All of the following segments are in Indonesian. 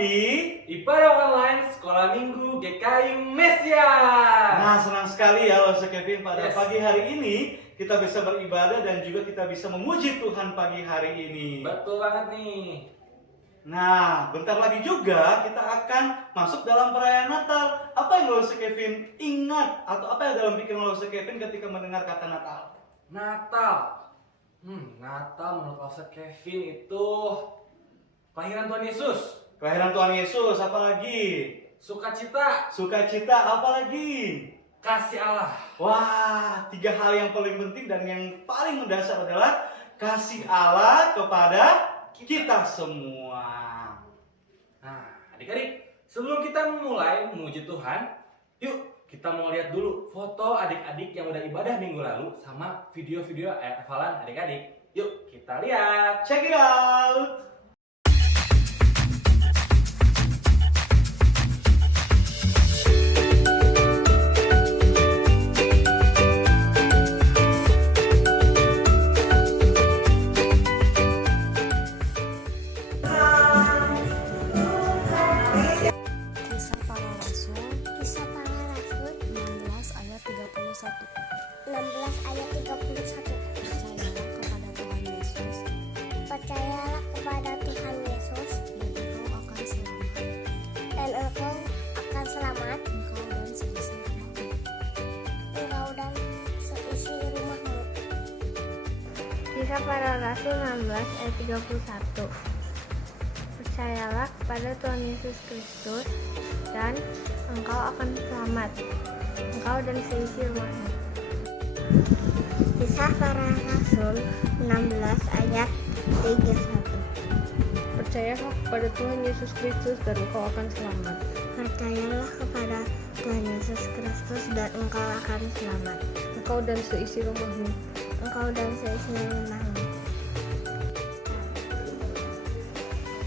di Ibadah Online Sekolah Minggu GKI Mesia. Nah, senang sekali ya Lose Kevin pada Yes. pagi hari ini kita bisa beribadah dan juga kita bisa memuji Tuhan pagi hari ini. Betul banget nih. Nah, bentar lagi juga kita akan masuk dalam perayaan Natal. Apa yang Lose Kevin ingat atau apa yang dalam pikiran Lose Kevin ketika mendengar kata Natal? Natal. Natal menurut Lose Kevin itu kelahiran Tuhan Yesus. Kelahiran Tuhan Yesus, apa lagi? Sukacita, Sukacita, apa lagi? kasih Allah. Wah, 3 hal yang paling penting dan yang paling mendasar adalah kasih Allah kepada kita semua. Nah, adik-adik, sebelum kita mulai memuji Tuhan, yuk kita mau lihat dulu foto adik-adik yang udah ibadah minggu lalu sama video-video ayat hafalan adik-adik. Yuk kita lihat. Check it out. Kisah Para Rasul Kisah Para Rasul 16 ayat 31. 16 ayat 31. Percayalah kepada Tuhan Yesus Percayalah kepada Tuhan Yesus dan engkau akan selamat, dan engkau akan selamat, engkau dan seisi rumahmu. Kisah Para Rasul 16 ayat 31. Percayalah kepada Tuhan Yesus Kristus dan engkau akan selamat, engkau dan seisi rumahmu. Kisah Para Rasul 16 ayat 31. Percayalah kepada Tuhan Yesus Kristus dan engkau akan selamat. Percayalah kepada Tuhan Yesus Kristus dan engkau akan selamat, Engkau dan seisi rumahmu. engkau dan seisi rumahmu.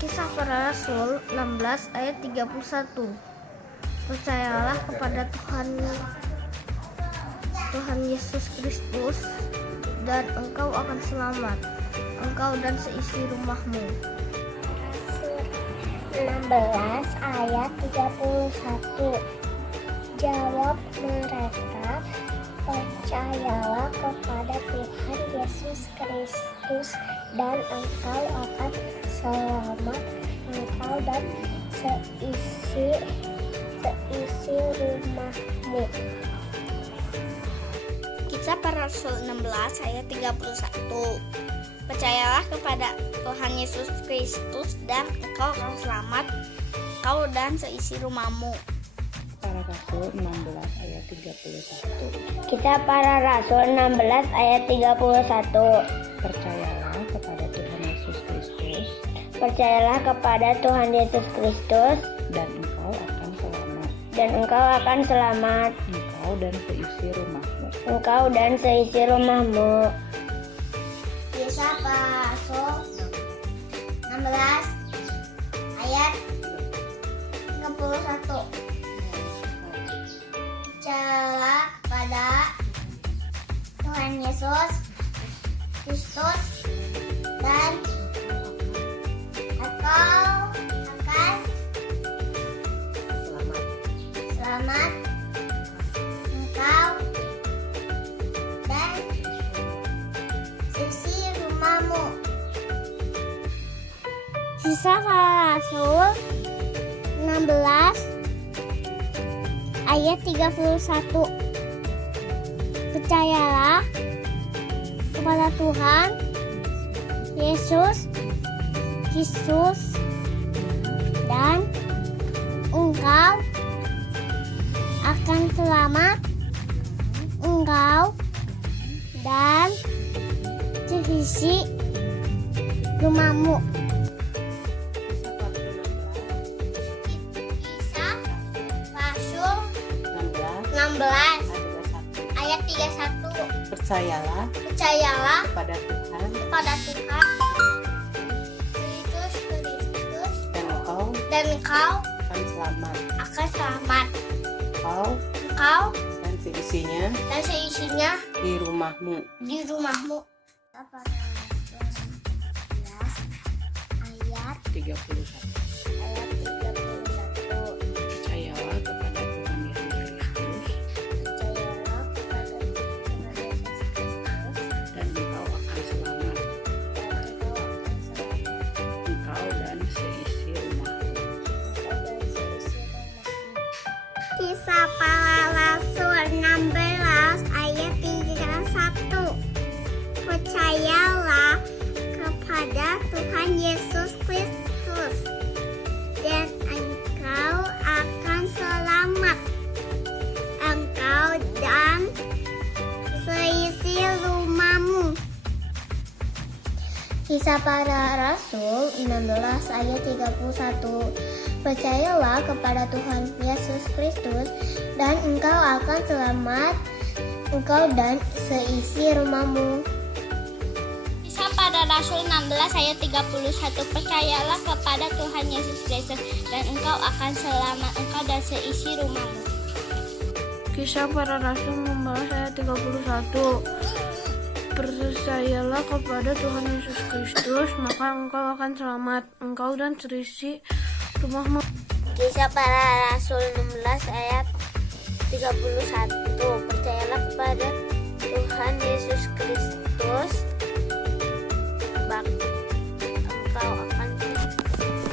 Kisah Para Rasul 16 ayat 31. Percayalah kepada Tuhan Yesus Kristus dan engkau akan selamat, engkau dan seisi rumahmu. 16 ayat 31. Jawab mereka, percayalah kepada Tuhan Yesus Kristus dan engkau akan selamat, engkau dan seisi rumahmu. Kisah Para Rasul 16 ayat 31. Percayalah kepada Tuhan Yesus Kristus dan engkau akan selamat, engkau dan seisi rumahmu. Para Rasul 16 ayat 31. Kisah Para Rasul 16 ayat 31. Percayalah kepada Tuhan Yesus Kristus Percayalah kepada Tuhan Yesus Kristus dan engkau akan selamat. dan engkau akan selamat, Engkau dan seisi rumahmu. engkau dan seisi rumahmu. Kisah Para Rasul 16 ayat 31. Percayalah kepada Tuhan Yesus Kristus dan engkau akan selamat, engkau dan seisi rumahmu. Kisah Para Rasul 16 ayat 31. Percayalah kepada Tuhan Yesus Kristus dan engkau akan selamat, engkau dan seisi rumahmu. Kisah Rasul 16 ayat 31. Percayalah Percayalah kepada Tuhan kepada Tuhan Yesus Kristus dan engkau dan engkau akan selamat. akan selamat, Engkau engkau dan seisinya dan seisinya di rumahmu. di rumahmu. Ayat 31. ayat 31. Percayalah kepada Tuhan Yesus Kristus Percayalah kepada Tuhan Yesus Kristus dan engkau akan selamat, dan engkau akan selamat, engkau dan seisi rumahmu. engkau dan seisi rumahmu. Kisah Para Rasul 16 ayat 31. Percayalah kepada Tuhan Yesus Kristus dan engkau akan selamat, engkau dan seisi rumahmu. Kisah Para Rasul 16 ayat 31. Percayalah kepada Tuhan Yesus Kristus dan engkau akan selamat, engkau dan seisi rumahmu. Kisah Para Rasul 16 ayat 31. Percayalah kepada Tuhan Yesus Kristus dan engkau akan selamat, engkau dan seisi rumahmu. Kisah Para Rasul 16 ayat 31. Percayalah kepada Tuhan Yesus Kristus, maka engkau akan selamat, engkau dan seisi rumahmu. Kisah Para Rasul 16 ayat 31. Percayalah kepada Tuhan Yesus Kristus, engkau akan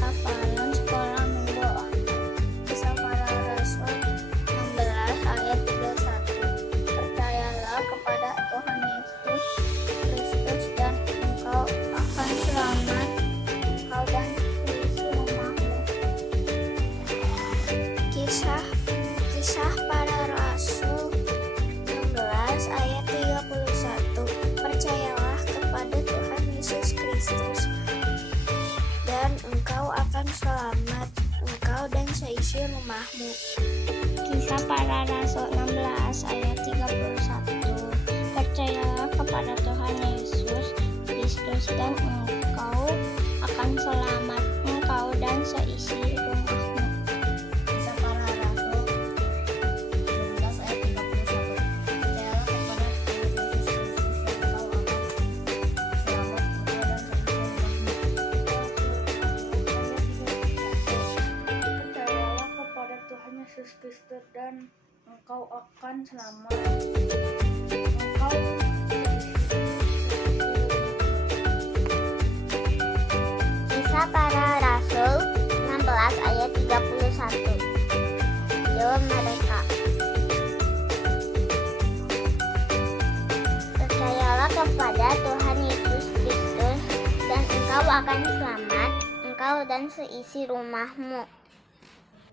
hafalan sekolah minggu. Kisah Para Rasul 16 ayat 31. Percayalah kepada Tuhan Yesus Kristus dan engkau akan selamat, engkau dan seisi rumahmu. Kisah Para Rasul 16 ayat 31. Percayalah kepada Tuhan Yesus Kristus dan engkau akan selamat, engkau dan seisi rumahmu. Kisah Para Rasul 16 ayat 31. Percayalah kepada Tuhan Yesus Kristus dan engkau akan selamat, engkau dan seisi rumahmu. Kisah Para Rasul 16 ayat 31. Percayalah kepada Tuhan Yesus Kristus dan engkau akan selamat, engkau dan seisi rumahmu. Percayalah kepada Tuhan Yesus Kristus dan engkau akan selamat, engkau Kisah Para Rasul 16 ayat 31. Jawab mereka. Percayalah kepada Tuhan Yesus Kristus dan engkau akan selamat, engkau dan seisi rumahmu.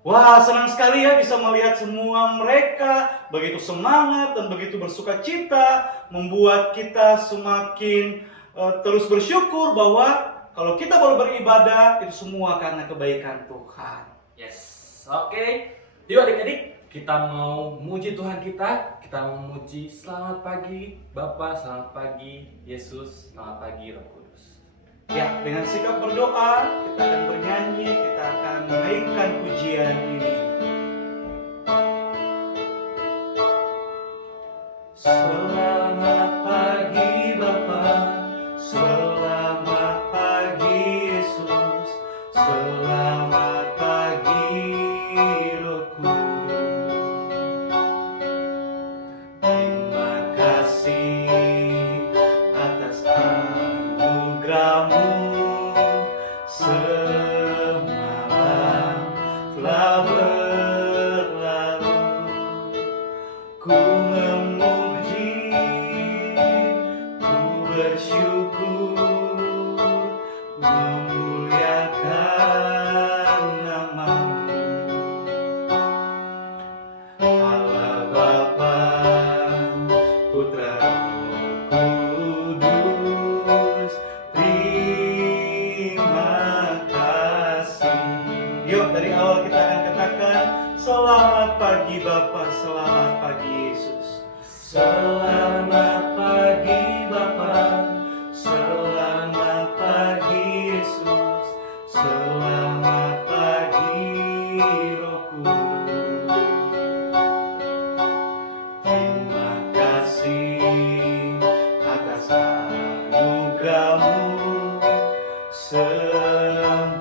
Wah, senang sekali ya bisa melihat semua mereka begitu semangat dan begitu bersuka cita, membuat kita semakin terus bersyukur bahwa kalau kita baru beribadah itu semua karena kebaikan Tuhan. Yes, oke. Yuk adik-adik, kita mau muji Tuhan kita mau memuji selamat pagi Bapa, selamat pagi Yesus, selamat pagi Roh Kudus. Ya, dengan sikap berdoa kita akan bernyanyi, kita akan menaikkan pujian ini. Selamat pagi Bapa, selamat pagi Yesus, selamat pagi Roh Kudus. Terima kasih atas anugerah-Mu, semalam telah berlalu. Ku memuji, ku bersyukur, memuliakan nama-Mu. Allah Bapa, Putra Roh Kudus, terima kasih. Yuk dari awal kita akan katakan selamat pagi Bapa, selamat pagi Yesus. Selamat pagi Bapa, selamat pagi Yesus, selamat pagi Roh Kudus. Terima kasih atas anugerah-Mu, semalam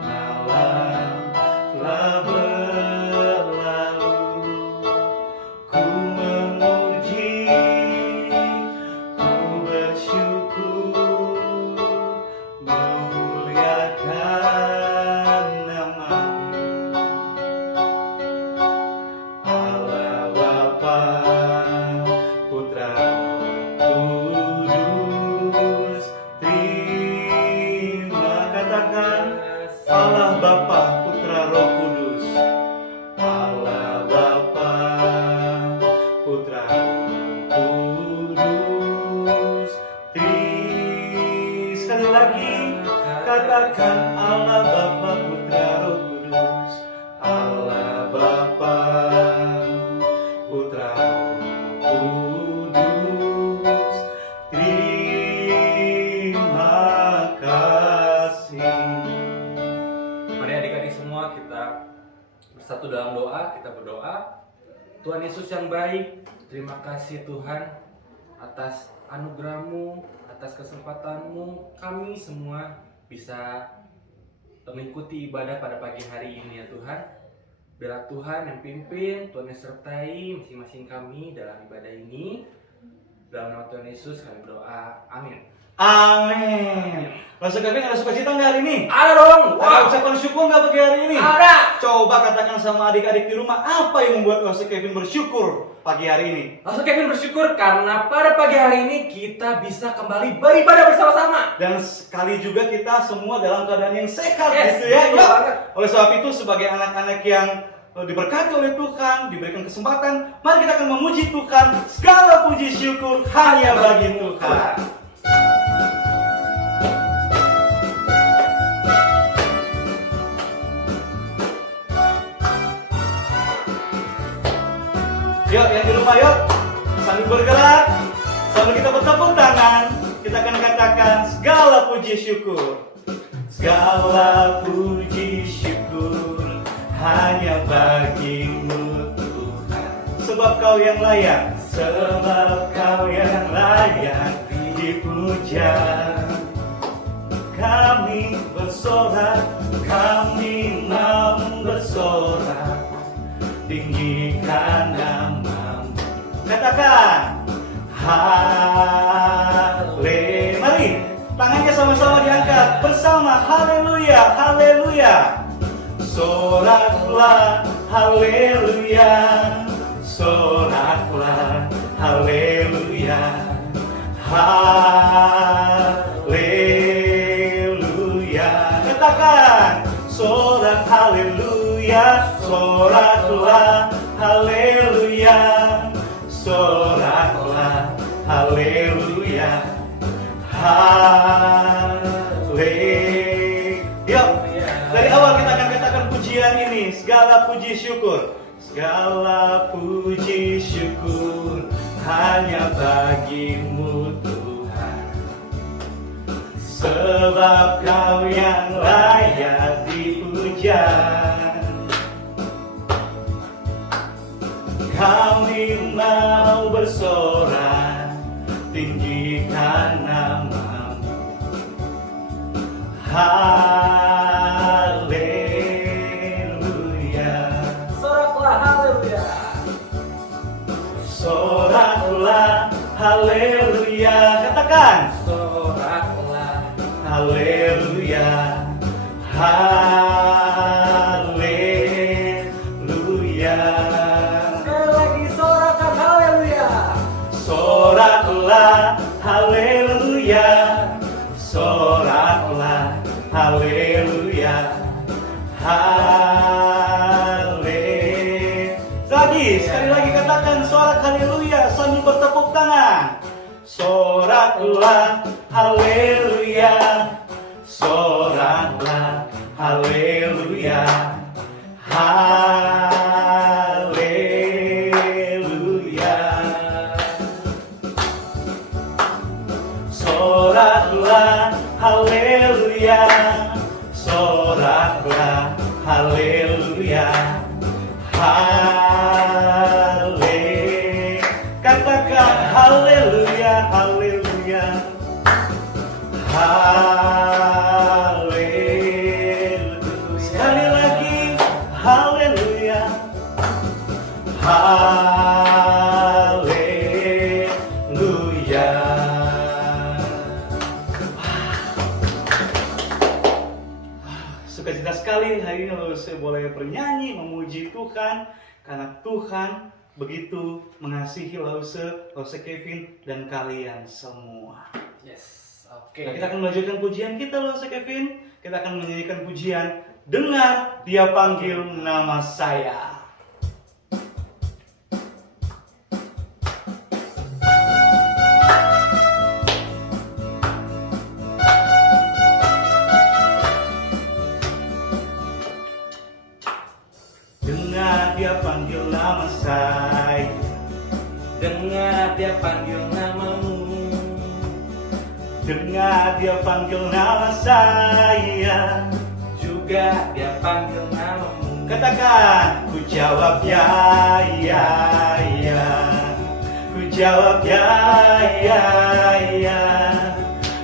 katakan Allah Bapa Putra Roh Kudus. Allah Bapa Putra Roh Kudus, terima kasih. Mari adik-adik semua kita bersatu dalam doa, kita berdoa. Tuhan Yesus yang baik, terima kasih Tuhan atas anugerah-Mu, atas kesempatan-Mu, kami semua bisa mengikuti ibadah pada pagi hari ini ya Tuhan. Biarlah Tuhan yang pimpin, Tuhan yang sertai masing-masing kami dalam ibadah ini. Dalam nama Tuhan Yesus kami berdoa, amin. Amin. Rasa Kevin ada sukacita nggak hari ini? Ada dong. Ada ucapan syukur nggak pagi hari ini? Ada. Coba katakan sama adik-adik di rumah, apa yang membuat Rasa Kevin bersyukur pagi hari ini? Langsung Kevin bersyukur karena pada pagi hari ini kita bisa kembali beribadah bersama-sama. Dan sekali juga kita semua dalam keadaan yang sehat, Yes, gitu ya. betul Yuk. banget. Oleh sebab itu sebagai anak-anak yang diberkati oleh Tuhan, diberikan kesempatan, mari kita akan memuji Tuhan. Segala puji syukur hanya bagi Tuhan. Yuk, yang di rumah yuk, sambil bergerak, sambil kita bertepuk tangan, kita akan katakan segala puji syukur. Segala puji syukur hanya bagimu Tuhan. Sebab kau yang layak, sebab kau yang layak dipuja. Kami bersorak, kami mau bersorak, tinggikan namamu. Katakan haleluya. Mari tangannya sama-sama diangkat bersama. Haleluya, haleluya. Soraklah haleluya, soraklah haleluya, haleluya. Katakan sorak haleluya, soraklah haleluya, soraklah haleluya, haleluya. Yuk, dari awal kita akan katakan pujian ini. Segala puji syukur, segala puji syukur hanya bagimu Tuhan. Sebab kau yang layak dipuja. Kami mau bersorak, tinggikan namamu. Haleluya. Soraklah haleluya. Soraklah haleluya. Katakan Soraklah haleluya, haleluya. sekali lagi sorakkan haleluya. Soraklah haleluya, soraklah haleluya, sekali lagi katakan sorak haleluya sambil bertepuk tangan. Soraklah haleluya, soraklah haleluya, haleluya. Soraklah haleluya, soraklah haleluya, katakan haleluya, haleluya, haleluya. Sekali lagi haleluya, haleluya. Sukacita sekali hari ini saya boleh bernyanyi memuji Tuhan karena Tuhan begitu mengasihi Lause Kevin dan kalian semua. Yes, oke. Nah, kita akan melanjutkan pujian kita Lause Kevin. Kita akan menyanyikan pujian Dengar Dia Panggil Nama Saya. dengar dia panggil namamu. Dengar dia panggil nama saya, Juga dia panggil namamu. katakan, ku jawab ya, ya, ya. Ku jawab ya, ya, ya.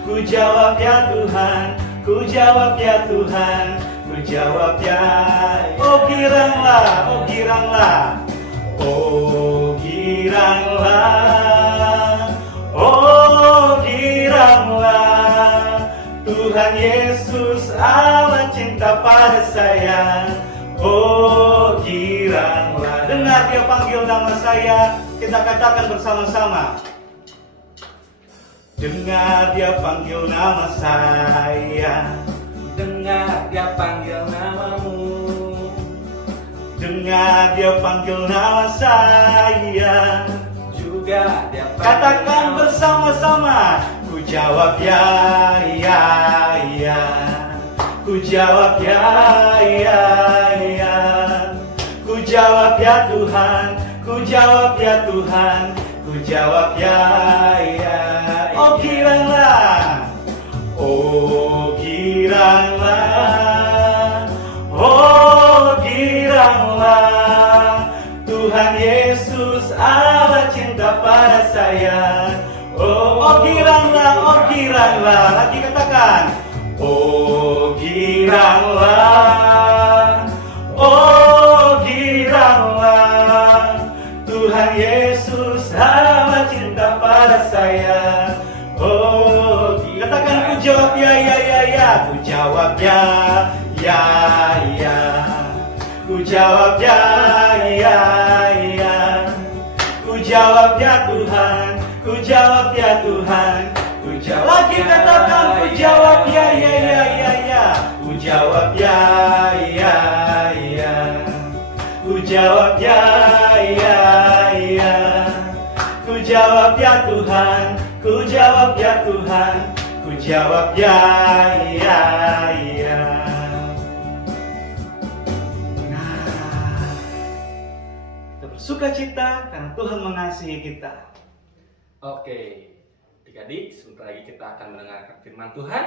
Ku jawab ya Tuhan, ku jawab ya Tuhan, ku jawab ya. Oh giranglah, oh giranglah, oh giranglah, oh giranglah. Tuhan Yesus Allah cinta pada saya. Oh giranglah. Dengar dia panggil nama saya, kita katakan bersama-sama. Dengar dia panggil nama saya, Dengar dia panggil namamu. dengar dia panggil nama saya. Juga dia panggil Katakan namamu. bersama-sama. Ku jawab ya, ya, ya. Ku jawab ya, ya, ya. Ku jawab ya Tuhan, ku jawab ya Tuhan, ku jawab ya, ya. Oh giranglah, oh giranglah, oh giranglah. Tuhan Yesus Allah cinta pada saya. Oh giranglah, oh giranglah. Lagi katakan, oh giranglah, oh giranglah. Tuhan Yesus Allah cinta pada saya. Oh, katakan ku jawab ya, ya, ya, ya. Ku jawab ya, ya, ya. Ku jawab ya, ya, ya. Ku jawab ya Tuhan, ku jawab ya Tuhan, ku jawab. Lagi katakan ku jawab ya, ya, ya, ya, ya. Ku jawab ya, ya, ya. Ku jawab ya, ya, ya. Ku jawab ya Tuhan, ku jawab ya Tuhan, ku jawab ya, ya, ya. Nah, kita bersukacita karena Tuhan mengasihi kita. Oke, adik-adik, sebentar lagi kita akan mendengarkan firman Tuhan.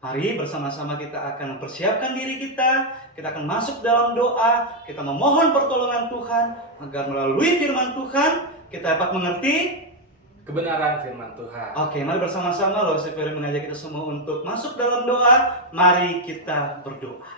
Mari bersama-sama kita akan mempersiapkan diri kita akan masuk dalam doa, kita memohon pertolongan Tuhan agar melalui firman Tuhan kita dapat mengerti Kebenaran firman Tuhan. Oke, mari bersama-sama Lord Severi mengajak kita semua untuk masuk dalam doa. Mari kita berdoa.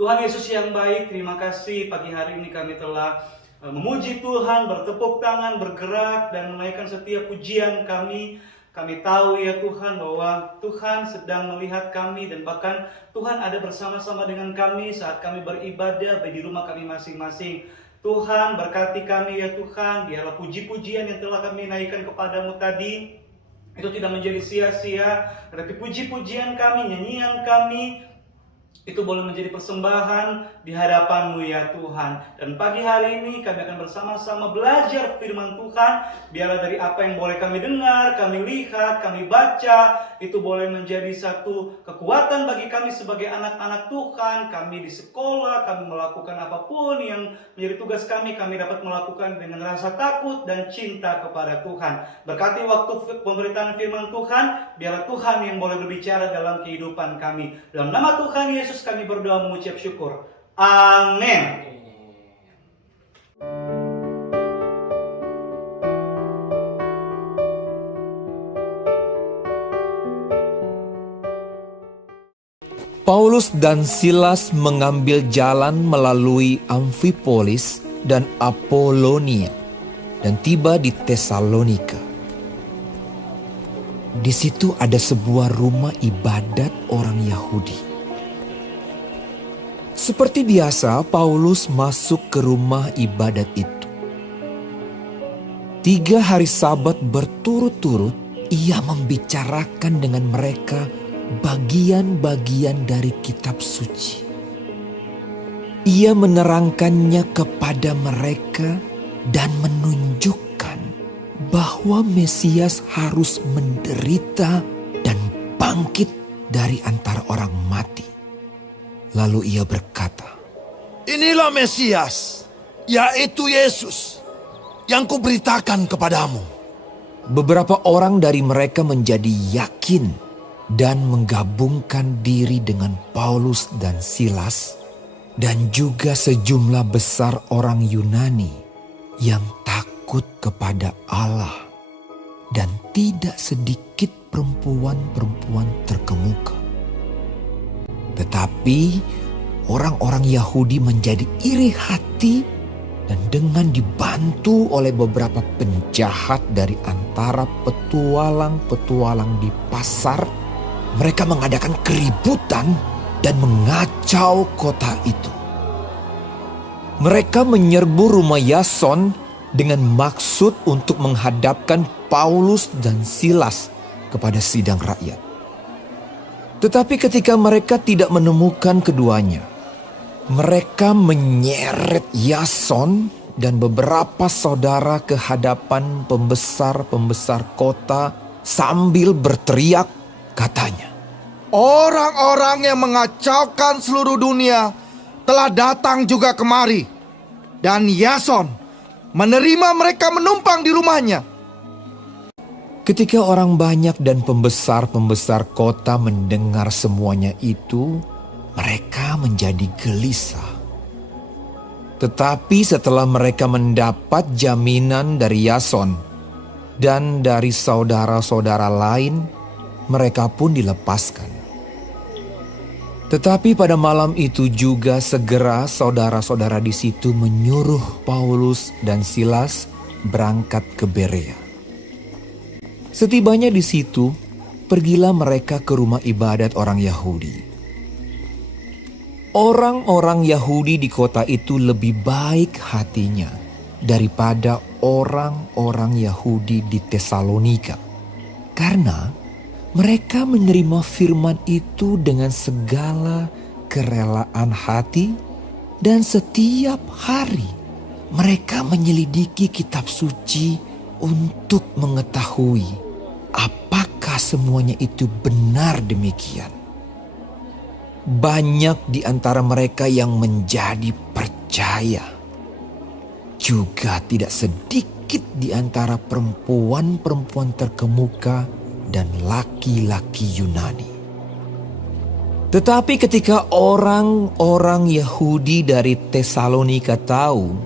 Tuhan Yesus yang baik, terima kasih pagi hari ini kami telah memuji Tuhan, bertepuk tangan, bergerak, dan menaikkan setiap pujian kami. Kami tahu ya Tuhan bahwa Tuhan sedang melihat kami dan bahkan Tuhan ada bersama-sama dengan kami saat kami beribadah di rumah kami masing-masing. Tuhan berkati kami ya Tuhan, biarlah puji-pujian yang telah kami naikkan kepadamu tadi itu tidak menjadi sia-sia, tetapi puji-pujian kami, nyanyian kami itu boleh menjadi persembahan di hadapan-Mu ya Tuhan. Dan pagi hari ini kami akan bersama-sama belajar firman Tuhan. Biarlah dari apa yang boleh kami dengar, kami lihat, kami baca, itu boleh menjadi satu kekuatan bagi kami sebagai anak-anak Tuhan. Kami di sekolah, kami melakukan apapun yang menjadi tugas kami dapat melakukan dengan rasa takut dan cinta kepada Tuhan. Berkati waktu pemberitaan firman Tuhan, biarlah Tuhan yang boleh berbicara dalam kehidupan kami. Dalam nama Tuhan Yesus kami berdoa mengucap syukur. Amin. Paulus dan Silas mengambil jalan melalui Amfipolis dan Apolonia dan tiba di Tesalonika. Di situ ada sebuah rumah ibadat orang Yahudi. Seperti biasa, Paulus masuk ke rumah ibadat itu. 3 hari Sabat berturut-turut, ia membicarakan dengan mereka bagian-bagian dari kitab suci. Ia menerangkannya kepada mereka dan menunjukkan bahwa Mesias harus menderita dan bangkit dari antara orang mati. Lalu ia berkata, "Inilah Mesias, yaitu Yesus, yang kuberitakan kepadamu. Beberapa orang dari mereka menjadi yakin dan menggabungkan diri dengan Paulus dan Silas, dan juga sejumlah besar orang Yunani yang takut kepada Allah, dan tidak sedikit perempuan-perempuan terkemuka. Tetapi orang-orang Yahudi menjadi iri hati, dan dengan dibantu oleh beberapa penjahat dari antara petualang-petualang di pasar, mereka mengadakan keributan dan mengacau kota itu. Mereka menyerbu rumah Yason dengan maksud untuk menghadapkan Paulus dan Silas kepada sidang rakyat. Tetapi ketika mereka tidak menemukan keduanya, mereka menyeret Yason dan beberapa saudara ke hadapan pembesar-pembesar kota sambil berteriak, katanya, Orang-orang yang mengacaukan seluruh dunia telah datang juga kemari, dan Yason menerima mereka menumpang di rumahnya. Ketika orang banyak dan pembesar-pembesar kota mendengar semuanya itu, mereka menjadi gelisah. Tetapi setelah mereka mendapat jaminan dari Yason dan dari saudara-saudara lain, mereka pun dilepaskan. Tetapi pada malam itu juga segera saudara-saudara di situ menyuruh Paulus dan Silas berangkat ke Berea. Setibanya di situ, pergilah mereka ke rumah ibadat orang Yahudi. Orang-orang Yahudi di kota itu lebih baik hatinya daripada orang-orang Yahudi di Tesalonika, karena mereka menerima firman itu dengan segala kerelaan hati, dan setiap hari mereka menyelidiki kitab suci untuk mengetahui apakah semuanya itu benar demikian. Banyak di antara mereka yang menjadi percaya. Juga tidak sedikit di antara perempuan-perempuan terkemuka dan laki-laki Yunani. Tetapi ketika orang-orang Yahudi dari Tesalonika tahu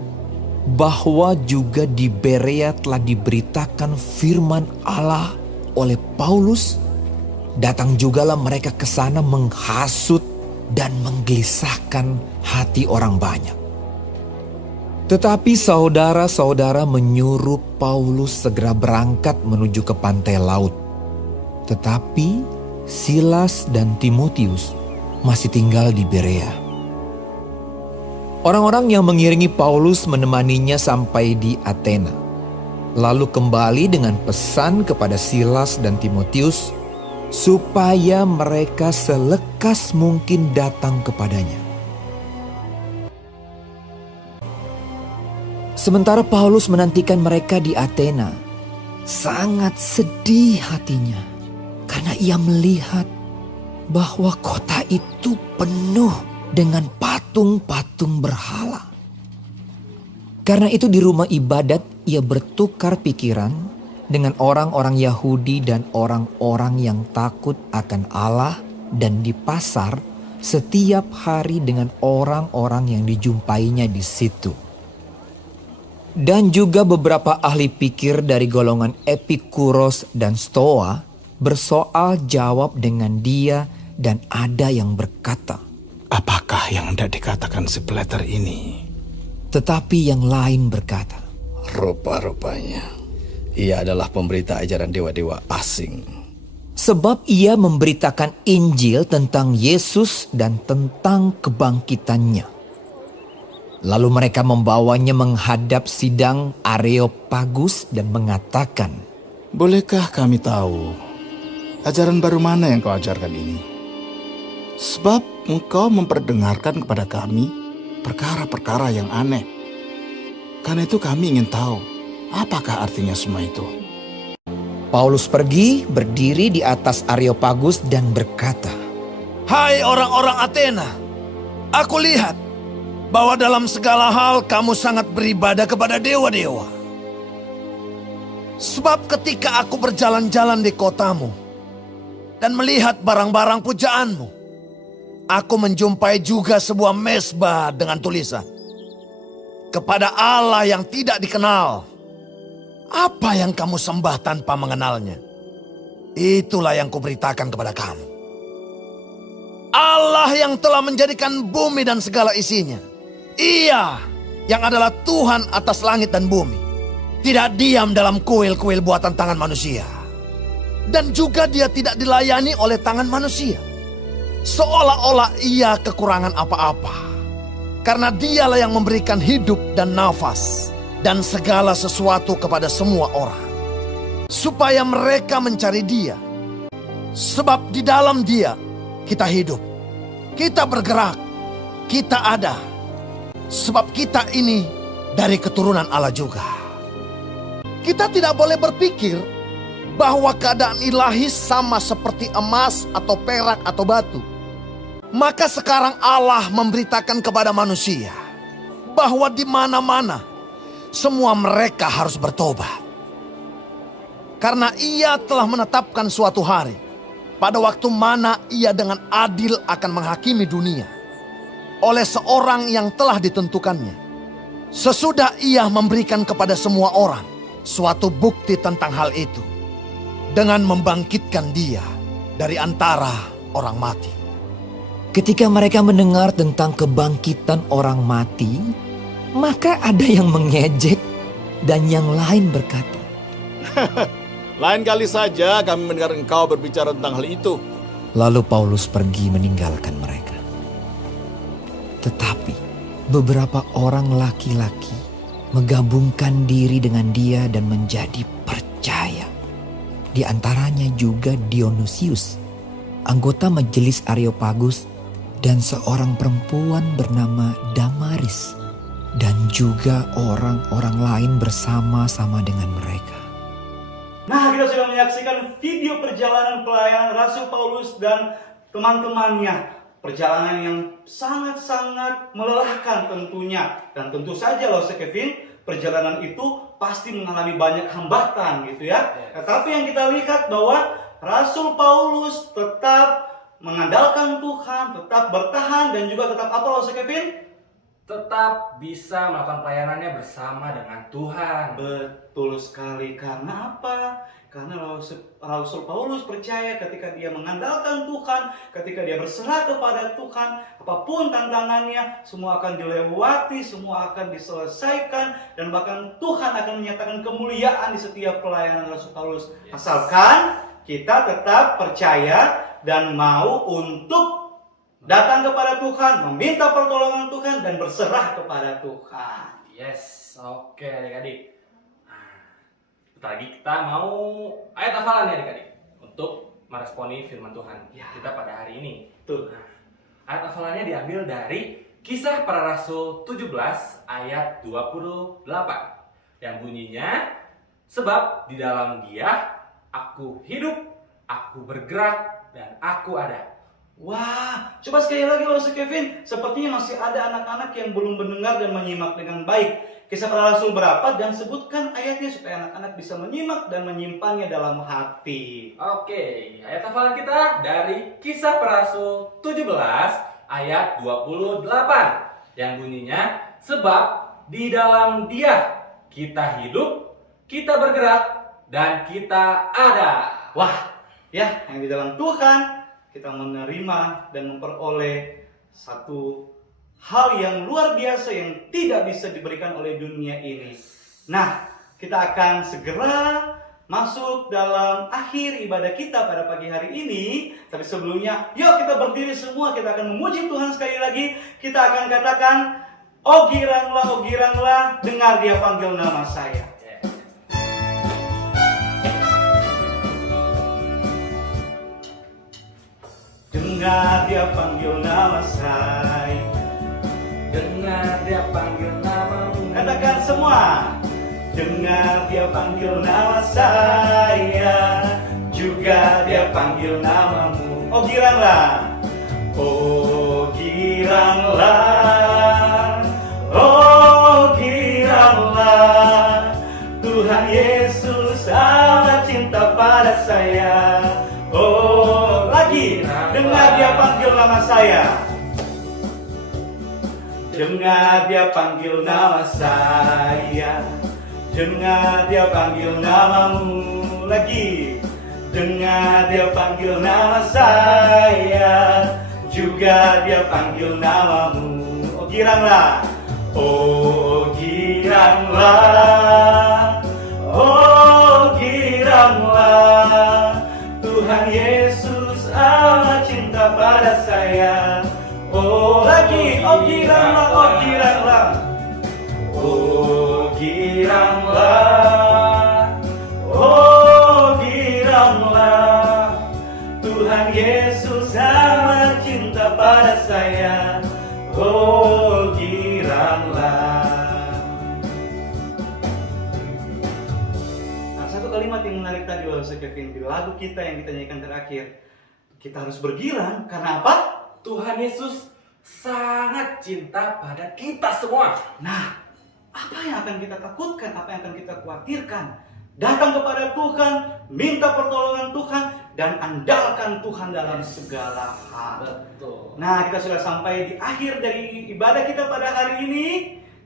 bahwa juga di Berea telah diberitakan firman Allah oleh Paulus, datang jugalah mereka ke sana menghasut dan menggelisahkan hati orang banyak. Tetapi saudara-saudara menyuruh Paulus segera berangkat menuju ke pantai laut. Tetapi Silas dan Timotius masih tinggal di Berea. Orang-orang yang mengiringi Paulus menemaninya sampai di Athena. Lalu kembali dengan pesan kepada Silas dan Timotius supaya mereka selekas mungkin datang kepadanya. Sementara Paulus menantikan mereka di Athena, sangat sedih hatinya karena ia melihat bahwa kota itu penuh dengan patung-patung berhala. Karena itu di rumah ibadat ia bertukar pikiran dengan orang-orang Yahudi dan orang-orang yang takut akan Allah, dan di pasar setiap hari dengan orang-orang yang dijumpainya di situ. Dan juga beberapa ahli pikir dari golongan Epikuros dan Stoa bersoal jawab dengan dia, dan ada yang berkata, Apakah yang hendak dikatakan si Plater ini? Tetapi yang lain berkata, Rupa-rupanya ia adalah pemberita ajaran dewa-dewa asing. sebab ia memberitakan Injil tentang Yesus dan tentang kebangkitannya. Lalu mereka membawanya menghadap sidang Areopagus dan mengatakan, Bolehkah kami tahu ajaran baru mana yang kau ajarkan ini? Sebab engkau memperdengarkan kepada kami perkara-perkara yang aneh. Karena itu kami ingin tahu apakah artinya semua itu. Paulus pergi berdiri di atas Areopagus dan berkata, Hai orang-orang Athena, aku lihat bahwa dalam segala hal kamu sangat beribadah kepada dewa-dewa. Sebab ketika aku berjalan-jalan di kotamu dan melihat barang-barang pujaanmu, aku menjumpai juga sebuah mezbah dengan tulisan, kepada Allah yang tidak dikenal. Apa yang kamu sembah tanpa mengenalnya? Itulah yang kuberitakan kepada kamu. Allah yang telah menjadikan bumi dan segala isinya. Ia yang adalah Tuhan atas langit dan bumi. Tidak diam dalam kuil-kuil buatan tangan manusia. Dan juga dia tidak dilayani oleh tangan manusia. Seolah-olah ia kekurangan apa-apa. Karena dialah yang memberikan hidup dan nafas dan segala sesuatu kepada semua orang, supaya mereka mencari Dia. Sebab di dalam Dia kita hidup, kita bergerak, kita ada. Sebab kita ini dari keturunan Allah juga. Kita tidak boleh berpikir bahwa keadaan ilahi sama seperti emas atau perak atau batu. Maka sekarang Allah memberitakan kepada manusia bahwa di mana-mana semua mereka harus bertobat. Karena Ia telah menetapkan suatu hari pada waktu mana Ia dengan adil akan menghakimi dunia oleh seorang yang telah ditentukannya. Sesudah Ia memberikan kepada semua orang suatu bukti tentang hal itu dengan membangkitkan Dia dari antara orang mati. Ketika mereka mendengar tentang kebangkitan orang mati, maka ada yang mengejek dan yang lain berkata, Lain kali saja kami mendengar engkau berbicara tentang hal itu. Lalu Paulus pergi meninggalkan mereka. Tetapi beberapa orang laki-laki menggabungkan diri dengan dia dan menjadi percaya. Di antaranya juga Dionysius, anggota majelis Areopagus, dan seorang perempuan bernama Damaris, dan juga orang-orang lain bersama-sama dengan mereka. Nah, kita sudah menyaksikan video perjalanan pelayanan Rasul Paulus dan teman-temannya. Perjalanan yang sangat-sangat melelahkan tentunya. Dan tentu saja loh, Kevin, perjalanan itu pasti mengalami banyak hambatan gitu ya. Tetapi yang kita lihat bahwa Rasul Paulus tetap mengandalkan Tuhan, tetap bertahan, dan juga tetap apa loh, Kevin? Tetap bisa melakukan pelayanannya bersama dengan Tuhan. Betul sekali. Karena apa? Karena Rasul Paulus percaya ketika dia mengandalkan Tuhan, ketika dia berserah kepada Tuhan, apapun tantangannya, semua akan dilewati, semua akan diselesaikan, dan bahkan Tuhan akan menyatakan kemuliaan di setiap pelayanan Rasul Paulus. Asalkan kita tetap percaya dan mau untuk datang kepada Tuhan, meminta pertolongan Tuhan, dan berserah kepada Tuhan. Yes, oke adik-adik. Bentar lagi kita mau ayat hafalan ya adik-adik, untuk meresponi firman Tuhan kita pada hari ini. Tuh. Nah, ayat hafalannya diambil dari Kisah Para Rasul 17 ayat 28 yang bunyinya, sebab di dalam Dia aku hidup, aku bergerak, dan aku ada. Wah, coba sekali lagi loh Kevin. Sepertinya masih ada anak-anak yang belum mendengar dan menyimak dengan baik. Kisah Para Rasul berapa, dan sebutkan ayatnya supaya anak-anak bisa menyimak dan menyimpannya dalam hati. Oke, ayat hafalan kita dari Kisah Para Rasul 17 ayat 28 yang bunyinya, sebab di dalam Dia kita hidup, kita bergerak, dan kita ada. Wah, ya, yang di dalam Tuhan kita menerima dan memperoleh satu hal yang luar biasa yang tidak bisa diberikan oleh dunia ini. Nah, kita akan segera masuk dalam akhir ibadah kita pada pagi hari ini. Tapi sebelumnya, yuk kita berdiri semua, kita akan memuji Tuhan sekali lagi. Kita akan katakan, oh giranglah, dengar Dia panggil nama saya. Dengar Dia panggil nama saya. Dengar Dia panggil namamu. Katakan semua. Dengar Dia panggil nama saya, juga Dia panggil namamu. Oh giranglah. Oh giranglah. Oh giranglah. Tuhan Yesus pada saya. Oh, lagi. Dengar dia panggil nama saya. Dengar dia panggil nama saya. Dengar dia panggil namamu. Lagi. Dengar dia panggil nama saya. Juga dia panggil namamu. Oh, giranglah. Oh, giranglah. Oh, giranglah. Tuhan Yesus amat cinta pada saya. Oh, lagi. Oh, giranglah. Oh, giranglah. Oh, giranglah. Oh, giranglah. Tuhan Yesus amat cinta pada saya. Oh, giranglah. Nah, satu kalimat yang menarik tadi oleh Kevin di lagu kita yang kita nyanyikan terakhir. Kita harus bergirang karena apa? Tuhan Yesus sangat cinta pada kita semua. Nah, apa yang akan kita takutkan? Apa yang akan kita khawatirkan? Datang kepada Tuhan, minta pertolongan Tuhan, dan andalkan Tuhan dalam segala hal. Betul. Nah, kita sudah sampai di akhir dari ibadah kita pada hari ini.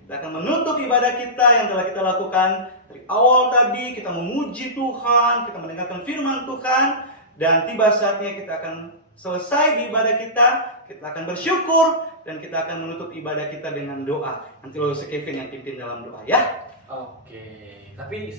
Kita akan menutup ibadah kita yang telah kita lakukan dari awal tadi. Kita memuji Tuhan, kita mendengarkan firman Tuhan, dan tiba saatnya kita akan selesai di ibadah kita. Kita akan bersyukur, dan kita akan menutup ibadah kita dengan doa. Nanti Lose Kevin yang pimpin dalam doa, ya. Oke, tapi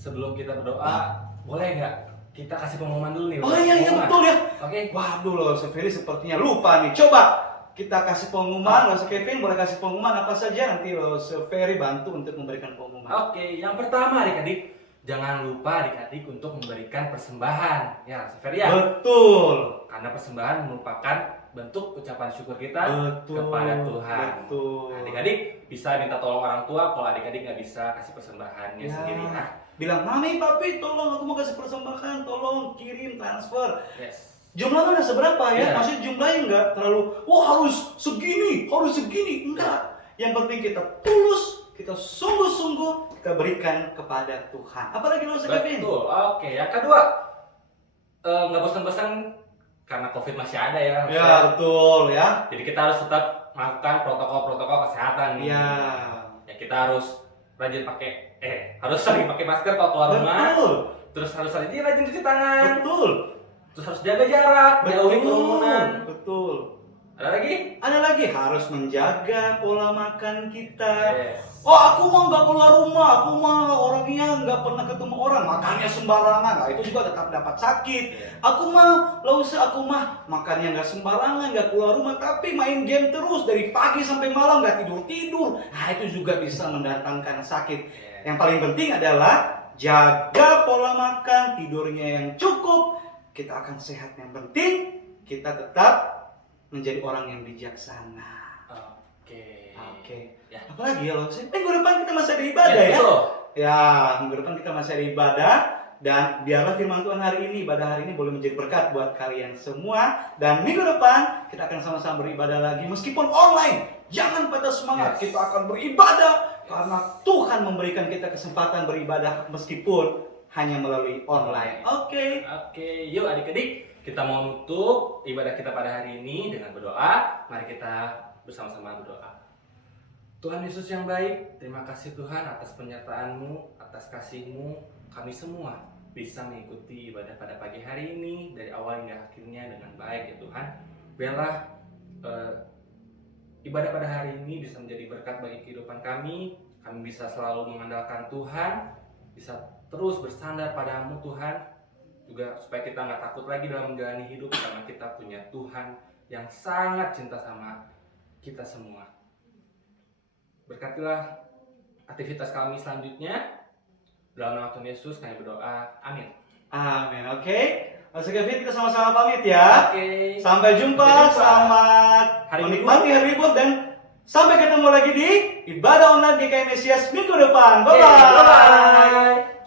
sebelum kita berdoa, boleh nggak kita kasih pengumuman dulu nih? Oh iya betul ya. Oke. Waduh, Lose Ferry sepertinya lupa nih. Coba kita kasih pengumuman. Lose Kevin boleh kasih pengumuman apa saja, nanti Lose Ferry bantu untuk memberikan pengumuman. Oke, yang pertama adik-adik, jangan lupa adik-adik untuk memberikan persembahan. Ya, Lose Ferry ya. Betul. Karena persembahan merupakan bentuk ucapan syukur kita kepada Tuhan. Betul. Adik-adik bisa minta tolong orang tua kalau adik-adik nggak bisa kasih persembahannya sendiri. Nah, bilang, mami, papi, tolong aku mau kasih persembahan, tolong kirim transfer. yes. Jumlahnya nggak seberapa ya, Iya. maksudnya jumlahnya nggak terlalu, wah harus segini, enggak. Yang penting kita tulus, kita sungguh-sungguh kita berikan kepada Tuhan. Apalagi lo Kevin? Betul. Oke, yang kedua, nggak bosan-bosan karena COVID masih ada ya. Ya betul ya. Jadi kita harus tetap melakukan protokol-protokol kesehatan nih. Iya. Ya kita harus rajin harus sering pakai masker kalau keluar rumah. Betul. Terus harus rajin cuci tangan. Betul. Terus harus jaga jarak, jauhi kerumunan. Betul. Ada lagi? Ada lagi, harus menjaga pola makan kita. Yes. Oh, aku mah nggak keluar rumah, aku mah orangnya nggak pernah ketemu orang, makannya sembarangan, nah itu juga tetap dapat sakit. Aku mah, aku mah makannya nggak sembarangan, nggak keluar rumah, tapi main game terus dari pagi sampai malam nggak tidur. Nah itu juga bisa mendatangkan sakit. Yang paling penting adalah jaga pola makan, tidurnya yang cukup, kita akan sehat. Yang penting kita tetap menjadi orang yang bijaksana. Oke. Ya. Apalagi ya loh, minggu depan kita masih ada ibadah ya. Betul. Ya, minggu depan kita masih ada ibadah. Dan biarlah firman Tuhan hari ini, ibadah hari ini boleh menjadi berkat buat kalian semua. Dan minggu depan kita akan sama-sama beribadah lagi meskipun online. Jangan patah semangat, kita akan beribadah karena Tuhan memberikan kita kesempatan beribadah meskipun hanya melalui online. Oke, yuk adik-adik, kita mau nutup ibadah kita pada hari ini dengan berdoa. Mari kita bersama-sama berdoa. Tuhan Yesus yang baik, terima kasih Tuhan atas penyertaan-Mu, atas kasih-Mu. Kami semua bisa mengikuti ibadah pada pagi hari ini dari awal hingga akhirnya dengan baik ya Tuhan. Biarlah ibadah pada hari ini bisa menjadi berkat bagi kehidupan kami. Kami bisa selalu mengandalkan Tuhan, bisa terus bersandar padamu Tuhan. Juga supaya kita nggak takut lagi dalam menjalani hidup karena kita punya Tuhan yang sangat cinta sama kita semua. Berkatilah aktivitas kami selanjutnya. Dalam nama Tuhan Yesus kami berdoa. Amin. Amin. Oke. Mas Kevin, kita sama-sama pamit ya. Oke. Sampai jumpa. Selamat menikmati hari Minggu dan sampai ketemu lagi di ibadah online GKI Mesias minggu depan. Bye-bye. Bye-bye.